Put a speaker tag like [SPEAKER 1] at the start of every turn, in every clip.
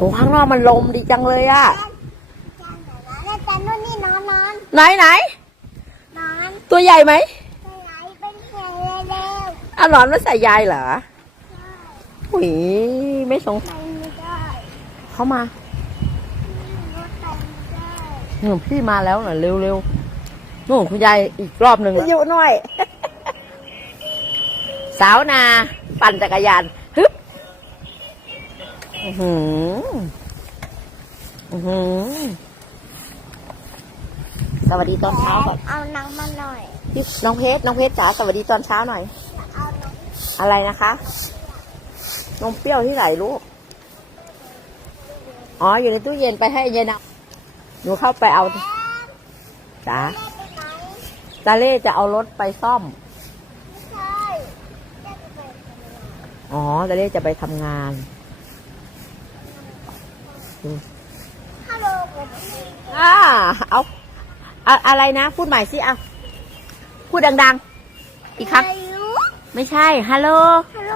[SPEAKER 1] อ้ข้างนอกมันลมดีจังเลยอะ
[SPEAKER 2] แล้วแต่นู่นนี่นอนนอน
[SPEAKER 1] ไหนไหน
[SPEAKER 2] นอน
[SPEAKER 1] ตัวใหญ่ไหม
[SPEAKER 2] ไปไหนเป็นแข่งเร็ว
[SPEAKER 1] อะหนอนมาใส่ยายเหรอหุยไม่สง
[SPEAKER 2] ๆไปไม่ได้
[SPEAKER 1] เข้ามา
[SPEAKER 2] รถไปไม่ได้
[SPEAKER 1] หนูพี่มาแล้วน่ะเร็วเร็วๆนู่นคุณยายอีกรอบหนึ่งอยู่หน่อย สาวนา ปั่นจักรยานฮึบอื้อ หืออื้อหือสวัสดีตอนเช้าก่อน
[SPEAKER 2] เอาหนังมาหน่อย
[SPEAKER 1] พี่น้องเพชรน้องเพชรจ๋าสวัสดีตอนเช้าหน่อย
[SPEAKER 2] เอาหนัง
[SPEAKER 1] อะไรนะคะนมเปรี้ยวที่ไหนลูกอ๋ออยู่ในตู้เย็นไปให้ยายนับหนูเข้าไปเอาจ๋า
[SPEAKER 2] แม่ไปไหน
[SPEAKER 1] ตาเล่จะเอารถไปซ่อม
[SPEAKER 2] ไม่ใช่แม่จะไปทำงาน
[SPEAKER 1] อ๋อตาเล่จะไปทำงาน
[SPEAKER 2] ฮัลโหลผมพี่
[SPEAKER 1] อ่าเอาอะอะไรนะ พูดใหม่สิเอาพูดดังๆ อีกครั้ง
[SPEAKER 2] อายุ
[SPEAKER 1] ไม่ใช่ ฮัลโหล
[SPEAKER 2] ฮัลโหล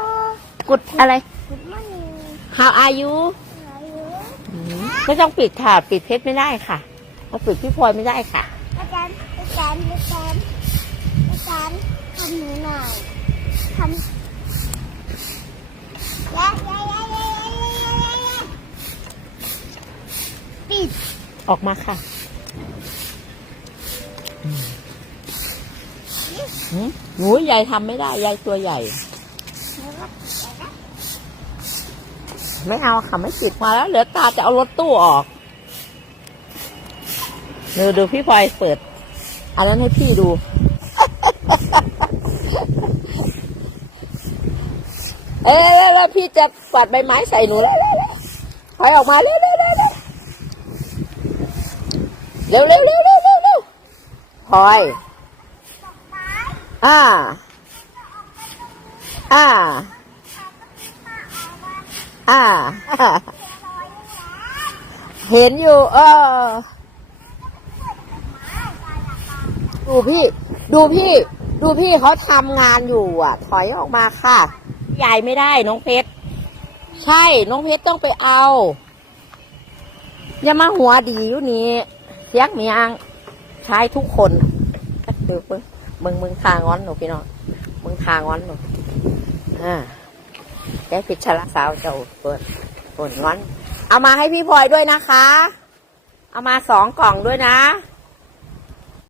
[SPEAKER 1] กุดอะไร
[SPEAKER 2] Good morning
[SPEAKER 1] How are you
[SPEAKER 2] อายุ
[SPEAKER 1] อืมไม่ต้องปิดค่ะ ปิดเพชรไม่ได้ค่ะเอาปิดพี่พลอยไม่ได้ค่ะ
[SPEAKER 2] อาจารย์อาจารย์อาจารย์อาจารย์ทำหนูหน่อยทำยายยายยายยายยายยายยายปิด
[SPEAKER 1] ออกมาค่ะหืมหนูยายทำไม่ได้ ยายตัวใหญ่ ไม่เอาค่ะ ไม่ปิดมาแล้วเหลือตาจะเอารถตู้ออกดูดูพี่พลอยเปิด อันนั้นให้พี่ดู เอ้ยแล้วพี่จะปัดใบไม้ใส่หนูแล้วแล้วแล้วถอยออกมาเร็ว เร็วเร็วเร็วเร็วเร็วพลอยอ่า อ่า อ่า เห็นอยู่ เออ ดูพี่ ดูพี่ ดูพี่เขาทำงานอยู่อะ ถอยออกมาค่ะ ยายไม่ได้น้องเพชร ใช่ น้องเพชรต้องไปเอา อย่ามาหัวดีอยู่นี้ ยกเมียงใช้ทุกคนเดี๋ยวมึงมึงมึงทางอนหนูพี่น้องมึงทางอนหนูอ่าแกพิชละสาวเจ้าเปิดเปิดงอน เอามาให้พี่พลอยด้วยนะคะ เอามาสองกล่องด้วยนะ